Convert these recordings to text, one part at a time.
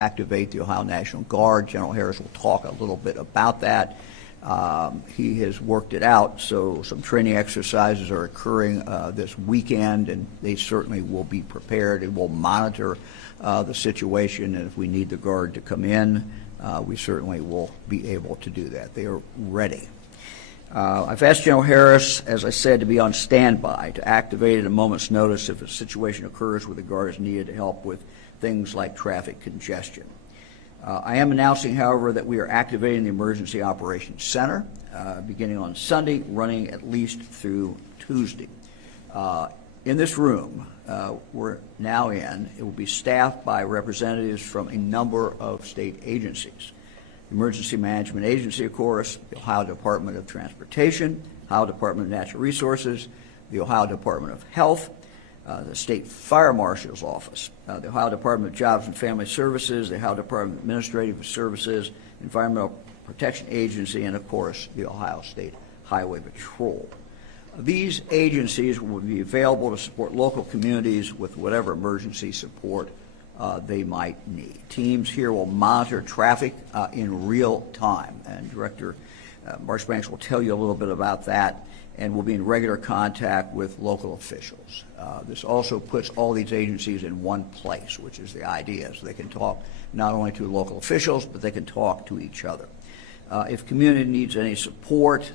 activate the Ohio National Guard. General Harris will talk a little bit about that. He has worked it out, so some training exercises are occurring this weekend, and they certainly will be prepared, and we'll monitor the situation, and if we need the Guard to come in, we certainly will be able to do that. They are ready. I've asked General Harris, as I said, to be on standby, to activate at a moment's notice if a situation occurs where the Guard is needed to help with things like traffic congestion. I am announcing, however, that we are activating the Emergency Operations Center beginning on Sunday, running at least through Tuesday. In this room we're now in, it will be staffed by representatives from a number of state agencies. The Emergency Management Agency, of course, the Ohio Department of Transportation, Ohio Department of Natural Resources, the Ohio Department of Health, the State Fire Marshal's Office, the Ohio Department of Jobs and Family Services, the Ohio Department of Administrative Services, Environmental Protection Agency, and, of course, the Ohio State Highway Patrol. These agencies will be available to support local communities with whatever emergency support they might need. Teams here will monitor traffic in real time, and Director Marchbanks will tell you a little bit about that, and will be in regular contact with local officials. This also puts all these agencies in one place, which is the idea, so they can talk not only to local officials, but they can talk to each other. If community needs any support,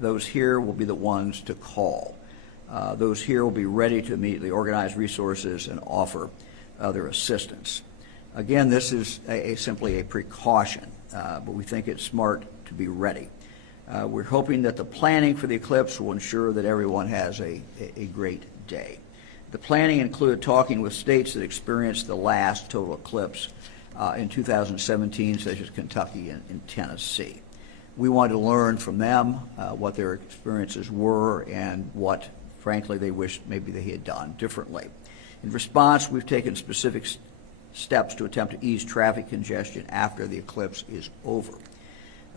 those here will be the ones to call. Those here will be ready to immediately organize resources and offer other assistance. Again, this is simply a precaution, but we think it's smart to be ready. We're hoping that the planning for the eclipse will ensure that everyone has a great day. The planning included talking with states that experienced the last total eclipse in 2017, such as Kentucky and Tennessee. We wanted to learn from them what their experiences were and what, frankly, they wished maybe they had done differently. In response, we've taken specific steps to attempt to ease traffic congestion after the eclipse is over.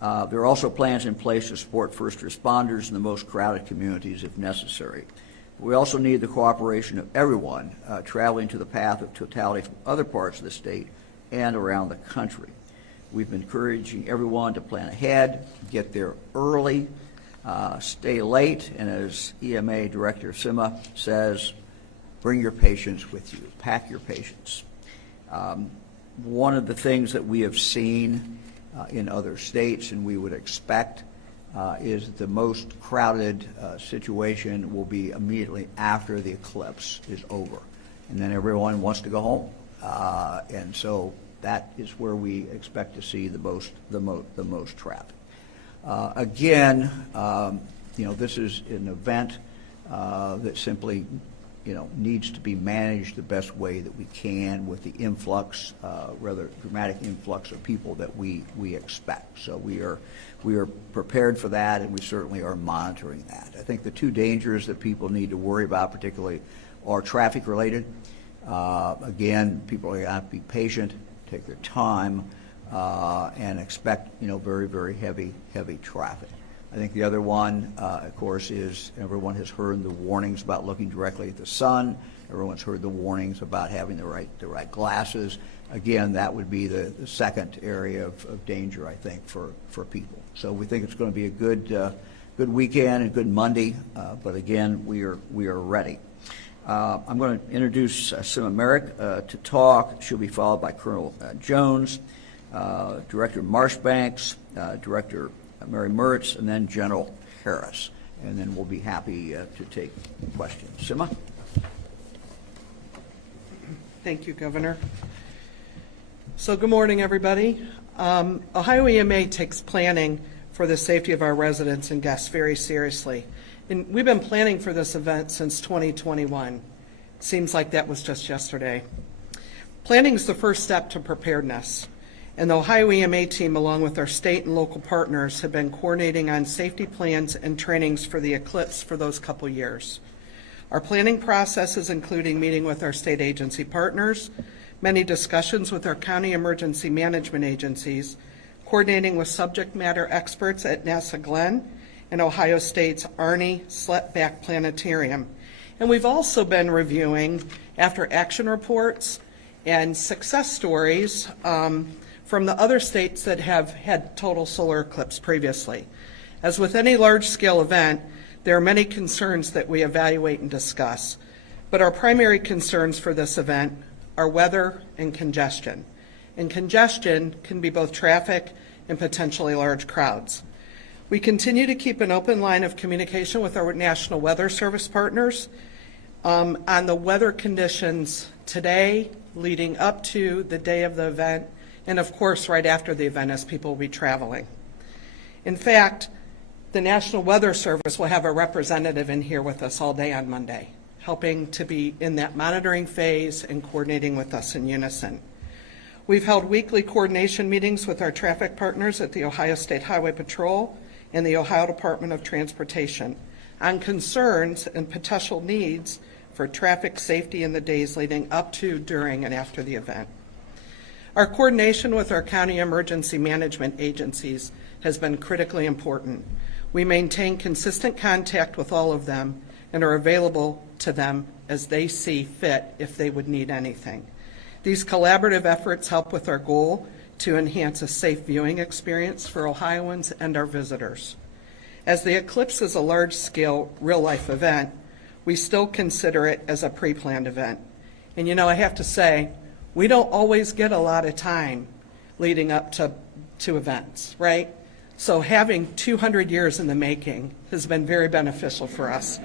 There are also plans in place to support first responders in the most crowded communities if necessary. We also need the cooperation of everyone traveling to the path of totality from other parts of the state and around the country. We've been encouraging everyone to plan ahead, get there early, stay late, and as EMA Director Sima says, bring your patients with you, pack your patients. One of the things that we have seen in other states, and we would expect, is that the most crowded situation will be immediately after the eclipse is over, and then everyone wants to go home, and so that is where we expect to see the most traffic. Again, this is an event that simply needs to be managed the best way that we can with the influx, rather dramatic influx of people that we expect. So we are prepared for that, and we certainly are monitoring that. I think the two dangers that people need to worry about particularly are traffic related. Again, people are going to have to be patient, take their time, and expect very, very heavy traffic. I think the other one, of course, is everyone has heard the warnings about looking directly at the sun. Everyone's heard the warnings about having the right glasses. Again, that would be the second area of danger, I think, for people. So we think it's going to be a good weekend and good Monday. But again, we are ready. I'm going to introduce Sima Merrick to talk. She'll be followed by Colonel Jones, Director Marchbanks, Director Mary Mertz, and then General Harris. And then we'll be happy to take questions. Sima? Thank you, Governor. So good morning, everybody. Ohio EMA takes planning for the safety of our residents and guests very seriously. And we've been planning for this event since 2021. It seems like that was just yesterday. Planning is the first step to preparedness. And the Ohio EMA team, along with our state and local partners, have been coordinating on safety plans and trainings for the eclipse for those couple years. Our planning process is including meeting with our state agency partners, many discussions with our county emergency management agencies, coordinating with subject matter experts at NASA Glenn and Ohio State's Arnie Sletback Planetarium. And we've also been reviewing after action reports and success stories from the other states that have had total solar eclipse previously. As with any large-scale event, there are many concerns that we evaluate and discuss, but our primary concerns for this event are weather and congestion. And congestion can be both traffic and potentially large crowds. We continue to keep an open line of communication with our National Weather Service partners on the weather conditions today, leading up to the day of the event, and of course right after the event as people will be traveling. In fact, the National Weather Service will have a representative in here with us all day on Monday, helping to be in that monitoring phase and coordinating with us in unison. We've held weekly coordination meetings with our traffic partners at the Ohio State Highway Patrol and the Ohio Department of Transportation on concerns and potential needs for traffic safety in the days leading up to, during, and after the event. Our coordination with our county emergency management agencies has been critically important. We maintain consistent contact with all of them and are available to them as they see fit if they would need anything. These collaborative efforts help with our goal to enhance a safe viewing experience for Ohioans and our visitors. As the eclipse is a large-scale, real-life event, we still consider it as a pre-planned event. And you know, I have to say, we don't always get a lot of time leading up to events, right? So having 200 years in the making has been very beneficial for us.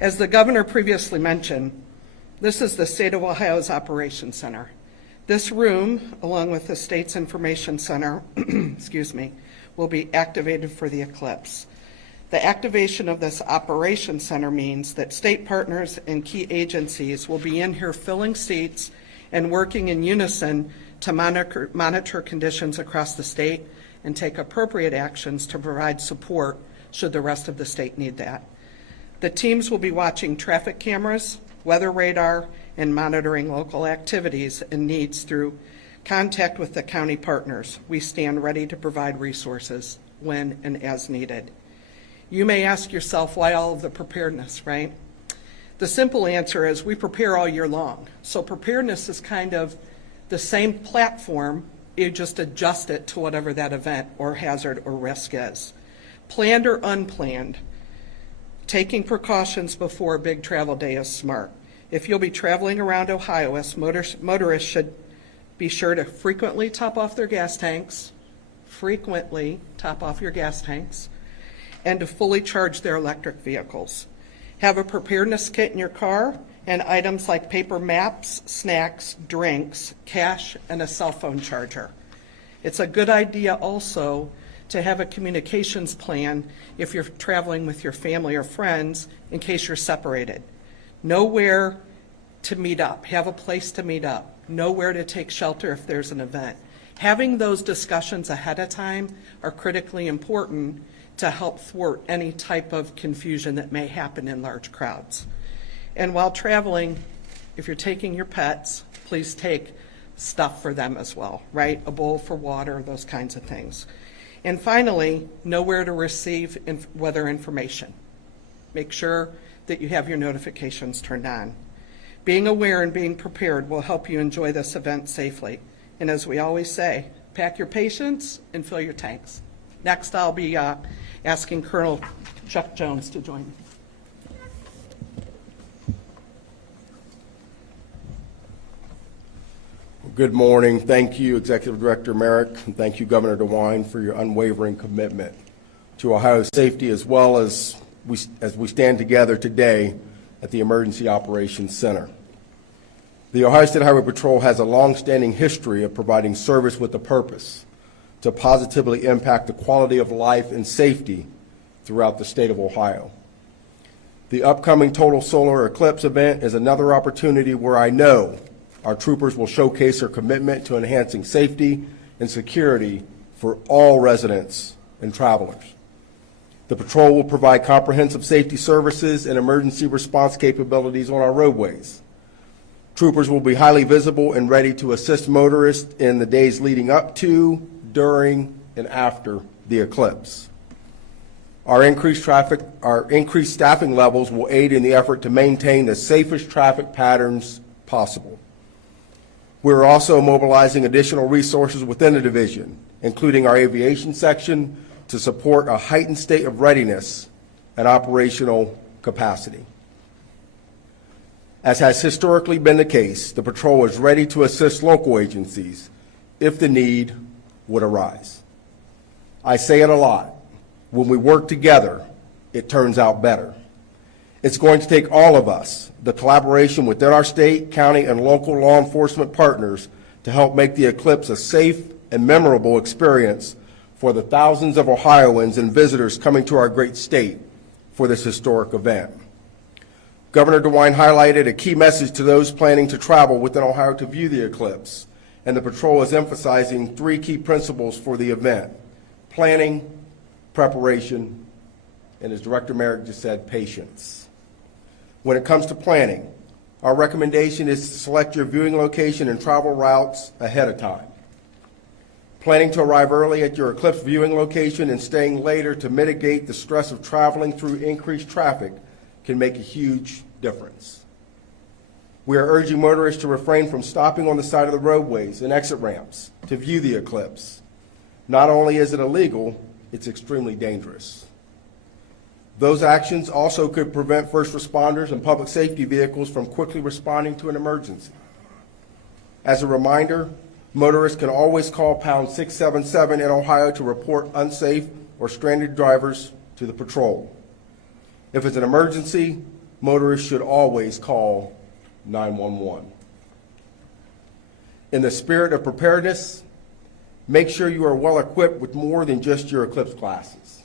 As the governor previously mentioned, this is the State of Ohio's Operations Center. This room, along with the state's information center, excuse me, will be activated for the eclipse. The activation of this Operations Center means that state partners and key agencies will be in here filling seats and working in unison to monitor conditions across the state and take appropriate actions to provide support should the rest of the state need that. The teams will be watching traffic cameras, weather radar, and monitoring local activities and needs through contact with the county partners. We stand ready to provide resources when and as needed. You may ask yourself, why all of the preparedness, right? The simple answer is we prepare all year long. So preparedness is kind of the same platform, you just adjust it to whatever that event or hazard or risk is. Planned or unplanned, taking precautions before a big travel day is smart. If you'll be traveling around Ohio, motorists should be sure to frequently top off their gas tanks, and to fully charge their electric vehicles. Have a preparedness kit in your car and items like paper maps, snacks, drinks, cash, and a cell phone charger. It's a good idea also to have a communications plan if you're traveling with your family or friends in case you're separated. Know where to meet up, have a place to meet up, know where to take shelter if there's an event. Having those discussions ahead of time are critically important to help thwart any type of confusion that may happen in large crowds. And while traveling, if you're taking your pets, please take stuff for them as well, right? A bowl for water, those kinds of things. And finally, know where to receive weather information. Make sure that you have your notifications turned on. Being aware and being prepared will help you enjoy this event safely. And as we always say, pack your patience and fill your tanks. Next, I'll be asking Colonel Chuck Jones to join me. Good morning. Thank you, Executive Director Merrick, and thank you, Governor DeWine, for your unwavering commitment to Ohio's safety as well as we stand together today at the Emergency Operations Center. The Ohio State Highway Patrol has a long-standing history of providing service with a purpose to positively impact the quality of life and safety throughout the state of Ohio. The upcoming total solar eclipse event is another opportunity where I know our troopers will showcase their commitment to enhancing safety and security for all residents and travelers. The patrol will provide comprehensive safety services and emergency response capabilities on our roadways. Troopers will be highly visible and ready to assist motorists in the days leading up to, during, and after the eclipse. Our increased staffing levels will aid in the effort to maintain the safest traffic patterns possible. We're also mobilizing additional resources within the division, including our aviation section, to support a heightened state of readiness and operational capacity. As has historically been the case, the patrol is ready to assist local agencies if the need would arise. I say it a lot. When we work together, it turns out better. It's going to take all of us, the collaboration within our state, county, and local law enforcement partners, to help make the eclipse a safe and memorable experience for the thousands of Ohioans and visitors coming to our great state for this historic event. Governor DeWine highlighted a key message to those planning to travel within Ohio to view the eclipse, and the patrol is emphasizing 3 key principles for the event: planning, preparation, and as Director Merrick just said, patience. When it comes to planning, our recommendation is to select your viewing location and travel routes ahead of time. Planning to arrive early at your eclipse viewing location and staying later to mitigate the stress of traveling through increased traffic can make a huge difference. We are urging motorists to refrain from stopping on the side of the roadways and exit ramps to view the eclipse. Not only is it illegal, it's extremely dangerous. Those actions also could prevent first responders and public safety vehicles from quickly responding to an emergency. As a reminder, motorists can always call pound 677 in Ohio to report unsafe or stranded drivers to the patrol. If it's an emergency, motorists should always call 911. In the spirit of preparedness, make sure you are well equipped with more than just your eclipse glasses.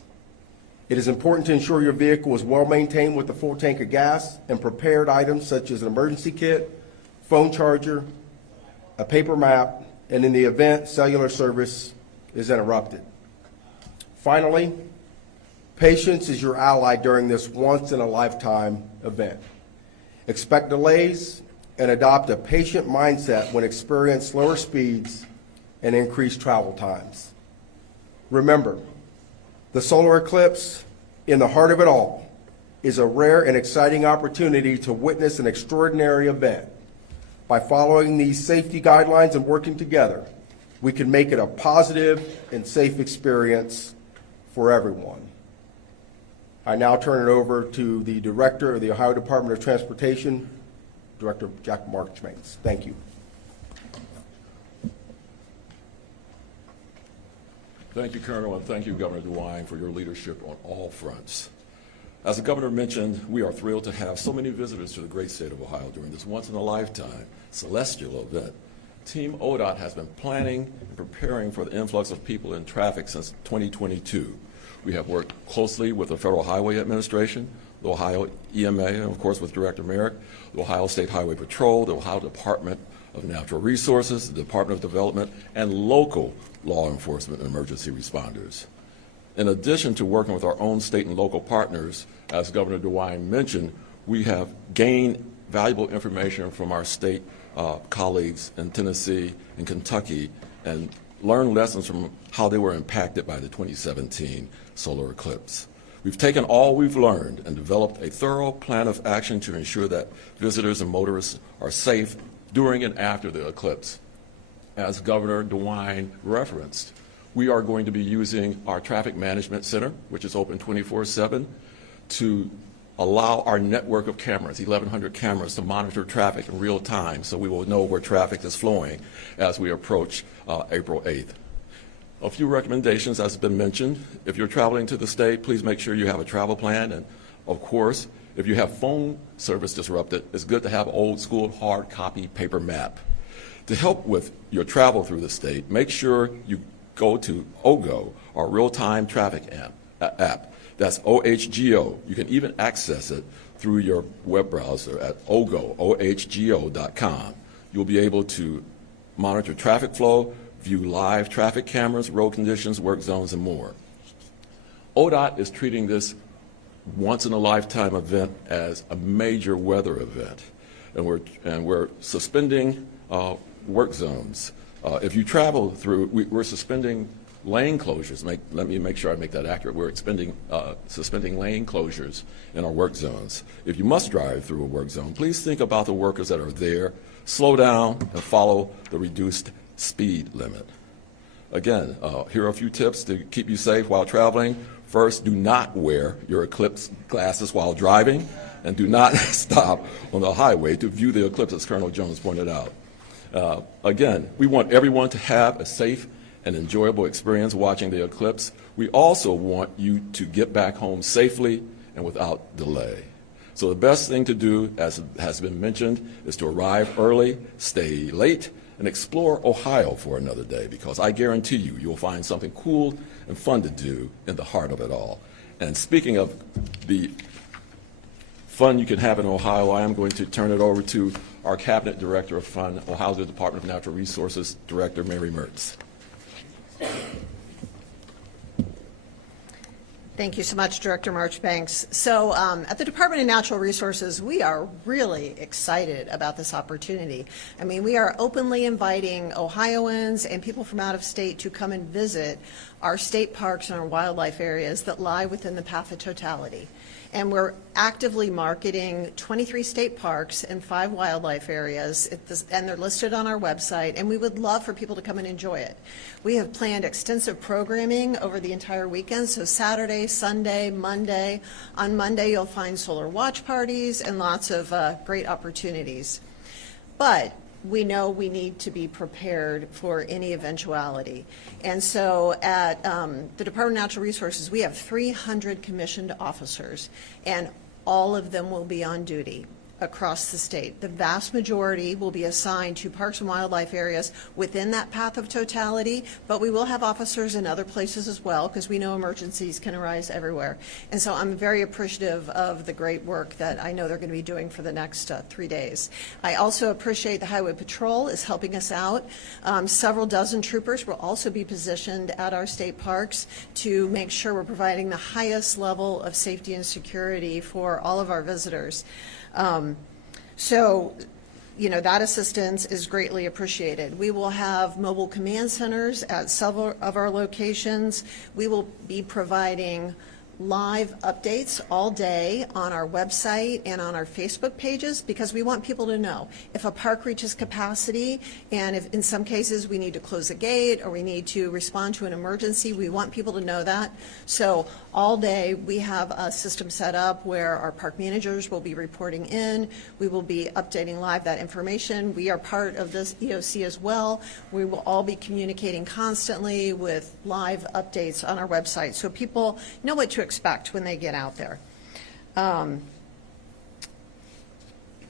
It is important to ensure your vehicle is well maintained with a full tank of gas and prepared items such as an emergency kit, phone charger, a paper map, and in the event cellular service is interrupted. Finally, patience is your ally during this once-in-a-lifetime event. Expect delays and adopt a patient mindset when experiencing slower speeds and increased travel times. Remember, the solar eclipse, in the heart of it all, is a rare and exciting opportunity to witness an extraordinary event. By following these safety guidelines and working together, we can make it a positive and safe experience for everyone. I now turn it over to the Director of the Ohio Department of Transportation, Director Jack Marchmains. Thank you. Thank you, Colonel, and thank you, Governor DeWine, for your leadership on all fronts. As the Governor mentioned, we are thrilled to have so many visitors to the great state of Ohio during this once-in-a-lifetime celestial event. Team ODOT has been planning and preparing for the influx of people in traffic since 2022. We have worked closely with the Federal Highway Administration, the Ohio EMA, and of course with Director Merrick, the Ohio State Highway Patrol, the Ohio Department of Natural Resources, the Department of Development, and local law enforcement and emergency responders. In addition to working with our own state and local partners, as Governor DeWine mentioned, we have gained valuable information from our state colleagues in Tennessee and Kentucky and learned lessons from how they were impacted by the 2017 solar eclipse. We've taken all we've learned and developed a thorough plan of action to ensure that visitors and motorists are safe during and after the eclipse. As Governor DeWine referenced, we are going to be using our Traffic Management Center, which is open 24/7, to allow our network of cameras, 1,100 cameras, to monitor traffic in real time so we will know where traffic is flowing as we approach April 8th. A few recommendations, as has been mentioned. If you're traveling to the state, please make sure you have a travel plan. And of course, if you have phone service disrupted, it's good to have old school hard copy paper map. To help with your travel through the state, make sure you go to OGO, our real-time traffic app. That's OHGO. You can even access it through your web browser at ohgo.com. You'll be able to monitor traffic flow, view live traffic cameras, road conditions, work zones, and more. ODOT is treating this once-in-a-lifetime event as a major weather event, and we're suspending work zones. If you travel through, we're suspending lane closures. Let me make sure I make that accurate. We're suspending lane closures in our work zones. If you must drive through a work zone, please think about the workers that are there slow down and follow the reduced speed limit. Again, here are a few tips to keep you safe while traveling. First, do not wear your eclipse glasses while driving, and do not stop on the highway to view the eclipse, as Colonel Jones pointed out. Again, we want everyone to have a safe and enjoyable experience watching the eclipse. We also want you to get back home safely and without delay. So the best thing to do, as has been mentioned, is to arrive early, stay late, and explore Ohio for another day, because I guarantee you, you'll find something cool and fun to do in the heart of it all. And speaking of the fun you can have in Ohio, I am going to turn it over to our Cabinet Director of Fun, Ohio's Department of Natural Resources Director, Mary Mertz. Thank you so much, Director Marchbanks. So at the Department of Natural Resources, we are really excited about this opportunity. I mean, we are openly inviting Ohioans and people from out of state to come and visit our state parks and our wildlife areas that lie within the path of totality. And we're actively marketing 23 state parks and 5 wildlife areas, and they're listed on our website, and we would love for people to come and enjoy it. We have planned extensive programming over the entire weekend, so Saturday, Sunday, Monday. On Monday, you'll find solar watch parties and lots of great opportunities. But we know we need to be prepared for any eventuality. And so at the Department of Natural Resources, we have 300 commissioned officers, and all of them will be on duty across the state. The vast majority will be assigned to parks and wildlife areas within that path of totality, but we will have officers in other places as well, because we know emergencies can arise everywhere. And so I'm very appreciative of the great work that I know they're going to be doing for the next 3 days. I also appreciate the Highway Patrol is helping us out. Several dozen troopers will also be positioned at our state parks to make sure we're providing the highest level of safety and security for all of our visitors. So, you know, that assistance is greatly appreciated. We will have mobile command centers at several of our locations. We will be providing live updates all day on our website and on our Facebook pages, because we want people to know if a park reaches capacity, and if in some cases we need to close a gate or we need to respond to an emergency, we want people to know that. So all day we have a system set up where our park managers will be reporting in. We will be updating live that information. We are part of this EOC as well. We will all be communicating constantly with live updates on our website, so people know what to expect when they get out there.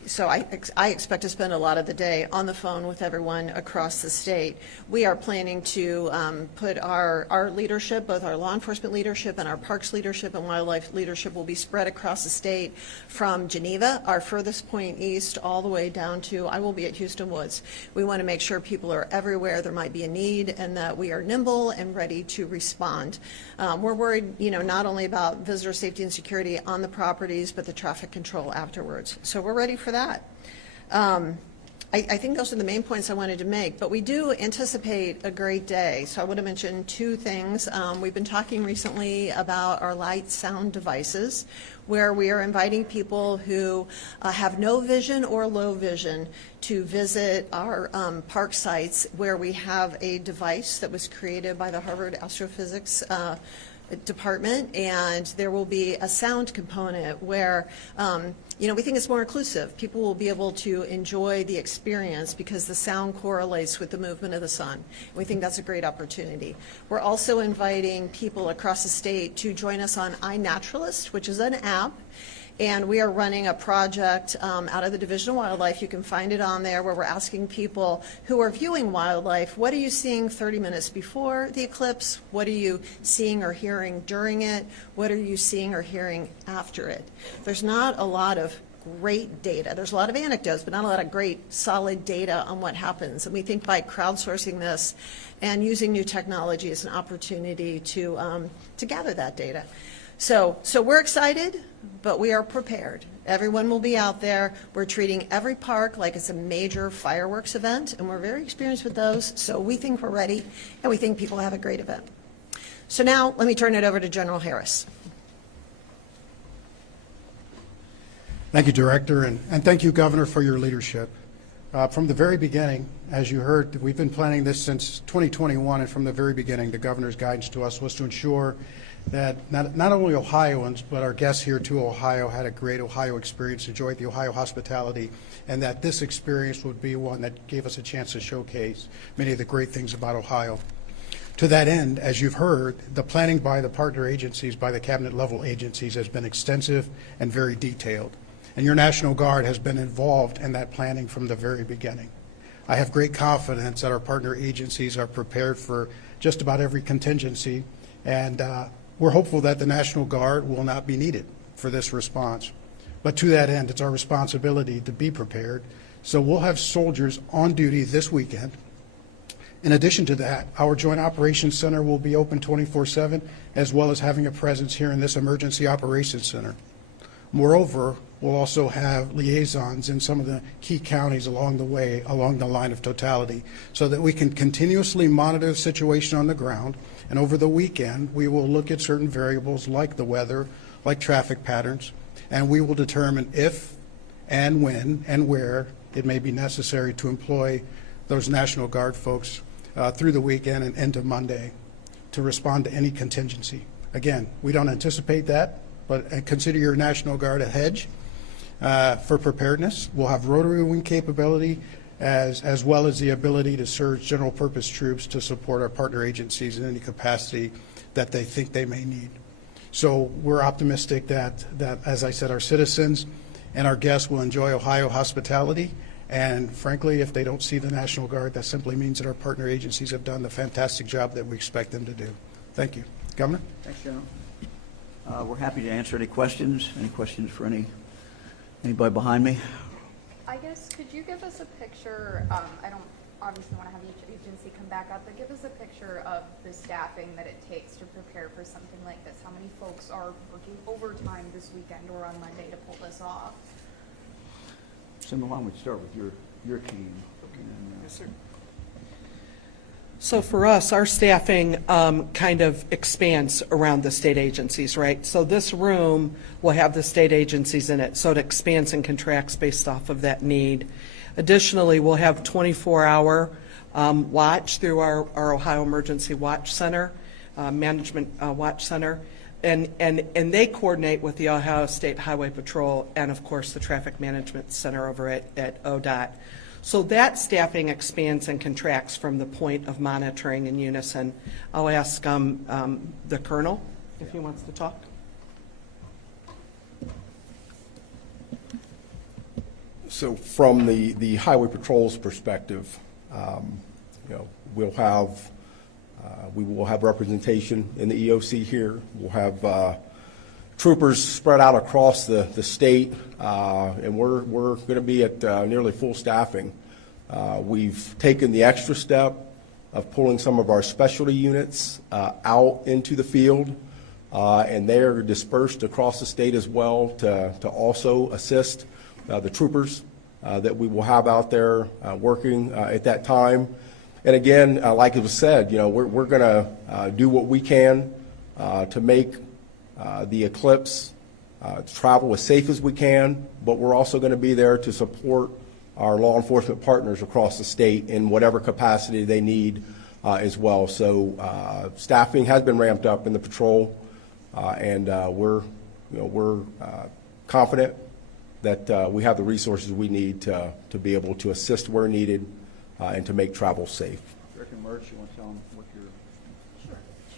So I expect to spend a lot of the day on the phone with everyone across the state. We are planning to put our leadership, both our law enforcement leadership and our parks leadership and wildlife leadership, will be spread across the state from Geneva, our furthest point east, all the way down to, I will be at Houston Woods. We want to make sure people are everywhere there might be a need, and that we are nimble and ready to respond. We're worried, you know, not only about visitor safety and security on the properties, but the traffic control afterwards. So we're ready for that. I think those are the main points I wanted to make, but we do anticipate a great day. So I want to mention 2 things. We've been talking recently about our light sound devices, where we are inviting people who have no vision or low vision to visit our park sites, where we have a device that was created by the Harvard Astrophysics department, and there will be a sound component where you know, we think it's more inclusive. People will be able to enjoy the experience because the sound correlates with the movement of the sun. We think that's a great opportunity. We're also inviting people across the state to join us on iNaturalist, which is an app. And we are running a project out of the Division of Wildlife. You can find it on there, where we're asking people who are viewing wildlife, what are you seeing 30 minutes before the eclipse? What are you seeing or hearing during it? What are you seeing or hearing after it? There's not a lot of great data. There's a lot of anecdotes, but not a lot of great solid data on what happens. And we think by crowdsourcing this and using new technology is an opportunity to gather that data. So we're excited, but we are prepared. Everyone will be out there. We're treating every park like it's a major fireworks event, and we're very experienced with those, so we think we're ready, and we think people have a great event. So now let me turn it over to General Harris. Thank you, Director, and thank you, Governor, for your leadership. From the very beginning, as you heard, we've been planning this since 2021, and from the very beginning, the governor's guidance to us was to ensure that not only Ohioans, but our guests here to Ohio had a great Ohio experience, enjoyed the Ohio hospitality, and that this experience would be one that gave us a chance to showcase many of the great things about Ohio. To that end, as you've heard, the planning by the partner agencies, by the cabinet level agencies, has been extensive and very detailed. And your National Guard has been involved in that planning from the very beginning. I have great confidence that our partner agencies are prepared for just about every contingency, and we're hopeful that the National Guard will not be needed for this response. But to that end, it's our responsibility to be prepared. So we'll have soldiers on duty this weekend. In addition to that, our Joint Operations Center will be open 24/7, as well as having a presence here in this Emergency Operations Center. Moreover, we'll also have liaisons in some of the key counties along the way, along the line of totality, so that we can continuously monitor the situation on the ground. And over the weekend, we will look at certain variables like the weather, like traffic patterns, and we will determine if and when and where it may be necessary to employ those National Guard folks through the weekend and into Monday to respond to any contingency. Again, we don't anticipate that, but consider your National Guard a hedge for preparedness. We'll have rotary wing capability as well as the ability to surge general purpose troops to support our partner agencies in any capacity that they think they may need. So we're optimistic that, as I said, our citizens and our guests will enjoy Ohio hospitality. And frankly, if they don't see the National Guard, that simply means that our partner agencies have done the fantastic job that we expect them to do. Thank you. Governor? Thanks, General. We're happy to answer any questions. Any questions for anybody behind me? I guess, could you give us a picture, I don't obviously want to have each agency come back up, but give us a picture of the staffing that it takes to prepare for something like this. How many folks are working overtime this weekend or on Monday to pull this off? Sim, why don't we start with your team? Yes, sir. So for us, our staffing kind of expands around the state agencies, right? So this room will have the state agencies in it, so it expands and contracts based off of that need. Additionally, we'll have 24-hour watch through our Ohio Emergency Watch Center, Management Watch Center, and they coordinate with the Ohio State Highway Patrol and, of course, the Traffic Management Center over at ODOT. So that staffing expands and contracts from the point of monitoring in unison. I'll ask the Colonel if he wants to talk. So from the Highway Patrol's perspective, we will have representation in the EOC here. We'll have troopers spread out across the state, and we're going to be at nearly full staffing. We've taken the extra step of pulling some of our specialty units out into the field, and they are dispersed across the state as well to also assist the troopers that we will have out there working at that time. And again, like it was said, we're going to do what we can to make the eclipse travel as safe as we can, but we're also going to be there to support our law enforcement partners across the state in whatever capacity they need as well. So staffing has been ramped up in the patrol, and we're confident that we have the resources we need to be able to assist where needed and to make travel safe. Director Mertz, you want to tell them what your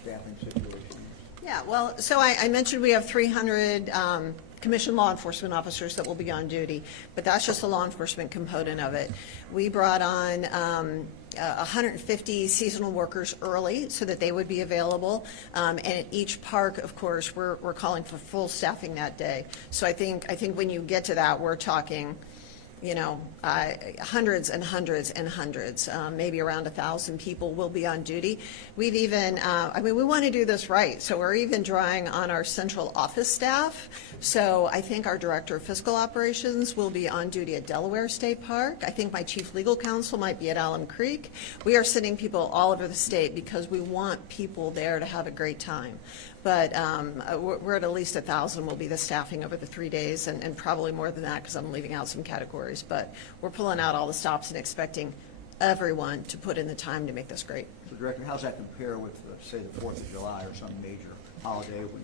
staffing situation is? Yeah, well, so I mentioned we have 300 commissioned law enforcement officers that will be on duty, but that's just the law enforcement component of it. We brought on 150 seasonal workers early so that they would be available, and at each park, of course, we're calling for full staffing that day. So I think when you get to that, we're talking, hundreds and hundreds and hundreds, maybe around 1,000 people will be on duty. We've even, we want to do this right, so we're even drawing on our central office staff. So I think our director of fiscal operations will be on duty at Delaware State Park. I think my chief legal counsel might be at Alum Creek. We are sending people all over the state because we want people there to have a great time. But we're at least 1,000 will be the staffing over the 3 days, and probably more than that because I'm leaving out some categories. stories, but we're pulling out all the stops and expecting everyone to put in the time to make this great. So Director, how's that compare with, say, the 4th of July or some major holiday when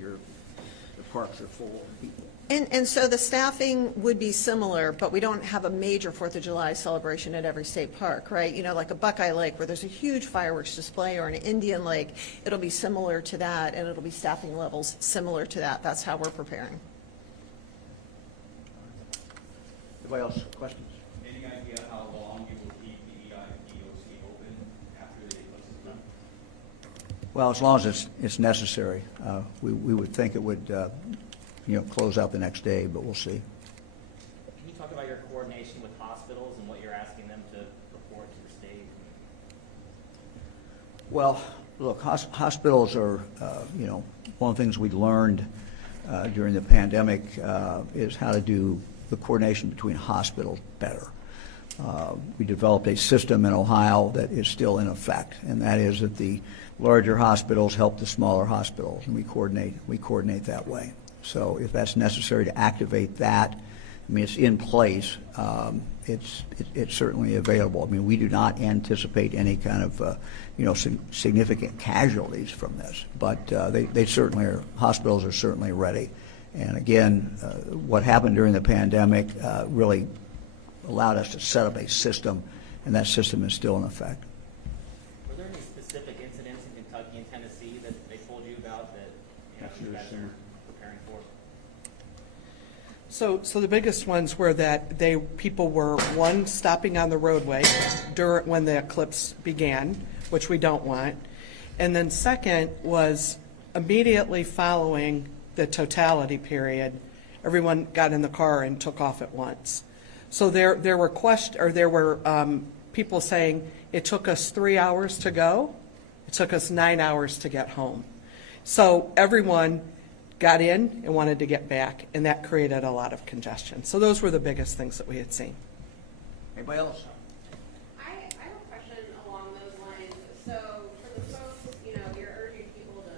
the parks are full of people? And so the staffing would be similar, but we don't have a major 4th of July celebration at every state park, right? You know, like a Buckeye Lake where there's a huge fireworks display, or an Indian Lake, it'll be similar to that, and it'll be staffing levels similar to that. That's how we're preparing. Anybody else, questions? Any idea how long you will keep the EIDOC open after the eclipse is done? Well, as long as it's necessary. We would think it would, close out the next day, but we'll see. Can you talk about your coordination with hospitals and what you're asking them to report to the state? Well, look, hospitals are, one of the things we learned during the pandemic is how to do the coordination between hospitals better. We developed a system in Ohio that is still in effect, and that is that the larger hospitals help the smaller hospitals, and we coordinate that way. So if that's necessary to activate that, I mean, it's in place. It's certainly available. I mean, we do not anticipate any kind of, significant casualties from this, but they certainly are, hospitals are certainly ready. And again, what happened during the pandemic really allowed us to set up a system, and that system is still in effect. Were there any specific incidents in Kentucky and Tennessee that they told you about that you guys are preparing for? So the biggest ones were that people were, one, stopping on the roadway when the eclipse began, which we don't want. And then second was immediately following the totality period, everyone got in the car and took off at once. So there were people saying it took us 3 hours to go, it took us 9 hours to get home. So everyone got in and wanted to get back, and that created a lot of congestion. So those were the biggest things that we had seen. Anybody else? I have a question along those lines. So for the folks, you're urging people to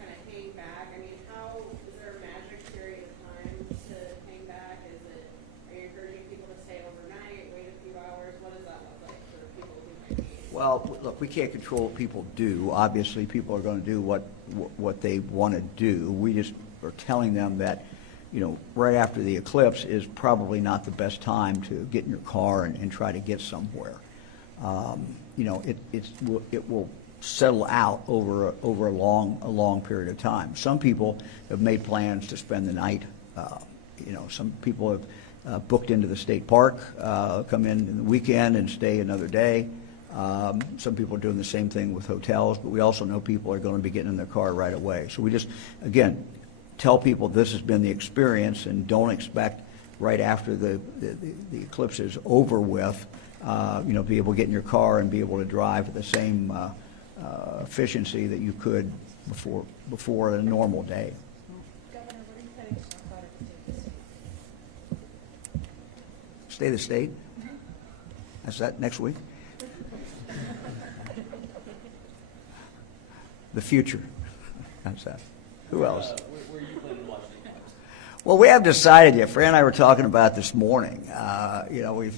kind of hang back. I mean, is there a magic period of time to hang back? Are you encouraging people to stay overnight, wait a few hours? What does that look like for people who might be? Well, look, we can't control what people do. Obviously, people are going to do what they want to do. We just are telling them that, right after the eclipse is probably not the best time to get in your car and try to get somewhere. It will settle out over a long period of time. Some people have made plans to spend the night. Some people have booked into the state park, come in the weekend and stay another day. Some people are doing the same thing with hotels, but we also know people are going to be getting in their car right away. So we just, again, tell people this has been the experience, and don't expect right after the eclipse is over with, be able to get in your car and be able to drive at the same efficiency that you could before a normal day. Governor, what are you planning to talk about at the Stay the state? That's that next week? The future. How's that? Who else? Where are you planning to watch the eclipse? Well, we haven't decided yet. Fran and I were talking about this morning. We're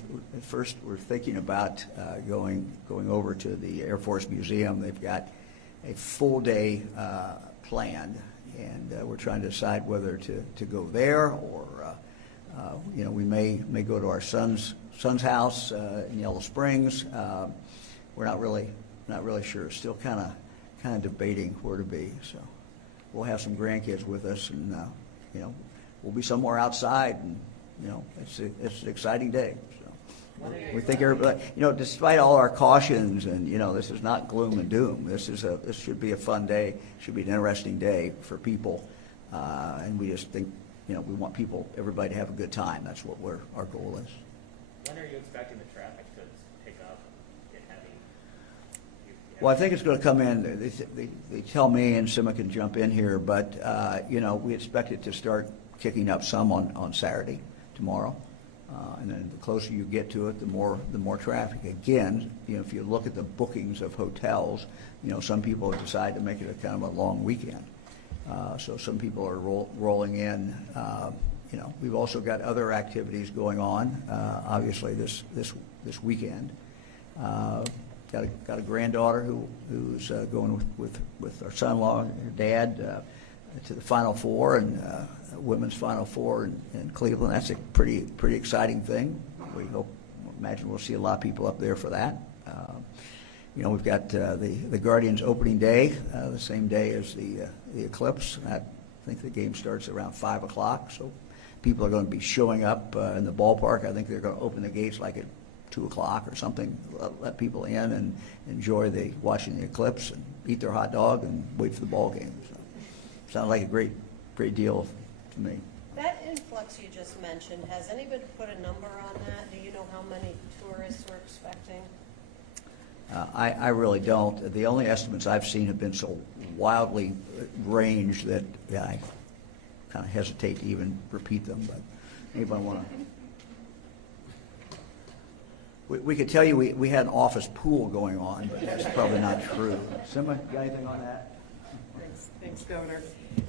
thinking about going over to the Air Force Museum. They've got a full day planned, and we're trying to decide whether to go there or we may go to our son's house in Yellow Springs. We're not really sure. Still kind of debating where to be. So we'll have some grandkids with us, and we'll be somewhere outside, and it's an exciting day. So we think everybody, despite all our cautions, and this is not gloom and doom. This should be a fun day. Should be an interesting day for people, and we just think we want everybody to have a good time. That's what our goal is. When are you expecting the traffic to pick up, get heavy? Well, I think it's going to come in. They tell me, and Sima can jump in here, but we expect it to start kicking up some on Saturday, tomorrow, and then the closer you get to it, the more traffic. Again, if you look at the bookings of hotels, some people have decided to make it a kind of a long weekend. So some people are rolling in, You know, we've also got other activities going on, obviously this weekend. Got a granddaughter who's going with our son-in-law and her dad to the Final Four and women's Final Four in Cleveland. That's a pretty exciting thing. We imagine we'll see a lot of people up there for that. You know, we've got the Guardians opening day, the same day as the eclipse. I think the game starts around 5 o'clock, so people are going to be showing up in the ballpark. I think they're going to open the gates like at 2 o'clock or something, let people in and enjoy watching the eclipse and eat their hot dog and wait for the ball game. So, sounds like a great deal to me. That influx you just mentioned, has anybody put a number on that? Do you know how many tourists we're expecting? I really don't. The only estimates I've seen have been so wildly ranged that I kind of hesitate to even repeat them. But anybody want to? We could tell you we had an office pool going on, but that's probably not true. Simba, got anything on that? Thanks, Governor.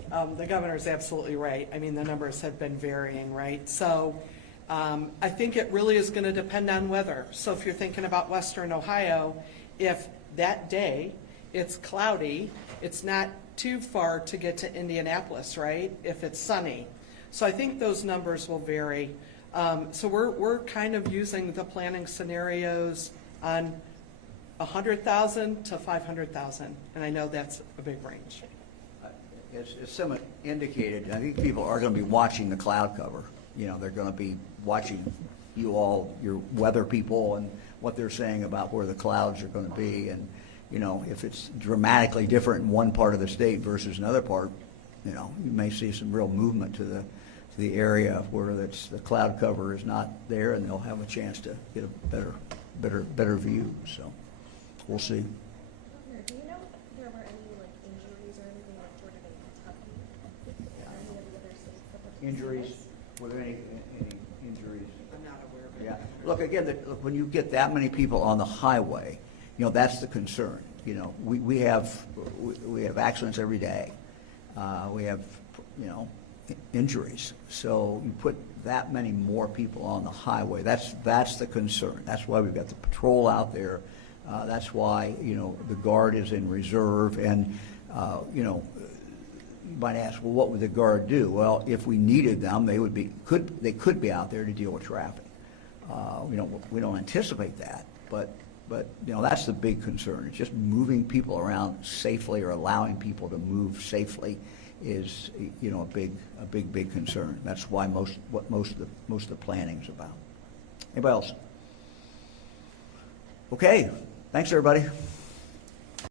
The governor's absolutely right. I mean, the numbers have been varying, right? So I think it really is going to depend on weather. So if you're thinking about Western Ohio, if that day it's cloudy, it's not too far to get to Indianapolis, right? If it's sunny. So I think those numbers will vary. So we're kind of using the planning scenarios on 100,000 to 500,000, and I know that's a big range. As Simba indicated, I think people are going to be watching the cloud cover. You know, they're going to be watching you all, your weather people, and what they're saying about where the clouds are going to be. And, you know, if it's dramatically different in one part of the state versus another part, you know, you may see some real movement to the area where the cloud cover is not there, and they'll have a chance to get a better view. So we'll see. Do you know if there were any injuries or anything reported in Kentucky or any of the other states that were Injuries? Were there any injuries? I'm not aware of it. Yeah. Look, again, when you get that many people on the highway, you know, that's the concern. You know, we have accidents every day. We have, you know, injuries. So you put that many more people on the highway. That's the concern. That's why we've got the patrol out there. That's why, you know, the Guard is in reserve. And, you know, you might ask, well, what would the Guard do? Well, if we needed them, they could be out there to deal with traffic. We don't anticipate that, but you know, that's the big concern. It's just moving people around safely, or allowing people to move safely is, you know, a big concern. That's why most of the planning's about. Anybody else? Okay, thanks everybody.